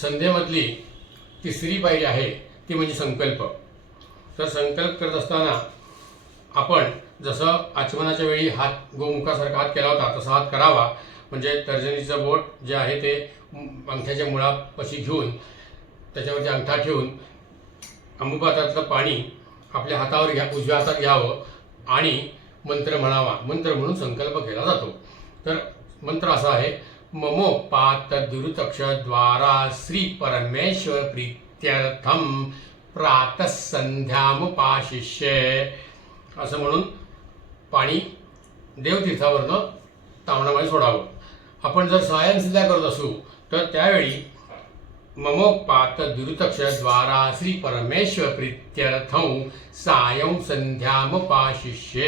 संध्येमधली तिसरी पायरी आहे ती म्हणजे संकल्प. तर संकल्प करत असताना आपण जसं आचमनाच्या वेळी हात गोमुखासारखा हात केला होता तसा हात करावा. म्हणजे तर्जनीचं बोट जे आहे ते अंगठ्याच्या मुळापाशी घेऊन त्याच्यावरती अंगठा ठेवून अंबुपात्रातलं पाणी आपल्या हातावर घ्या उजव्या हातात घ्यावं आणि मंत्र म्हणावा. मंत्र म्हणून संकल्प केला जातो. तर मंत्र असा आहे ममोपात दुरुतक्ष द्वारा श्री परमेश्वर प्रीत्यर्थम असं म्हणून पाणी देवतीर्थावरनं तावणामध्ये सोडावं. आपण जर सायनसिद्धा करत असू तर त्यावेळी ममोपात दुरुतक्ष द्वारा श्री परमेश्वर प्रीत्यर्थं सायं संध्यामुपाशिष्ये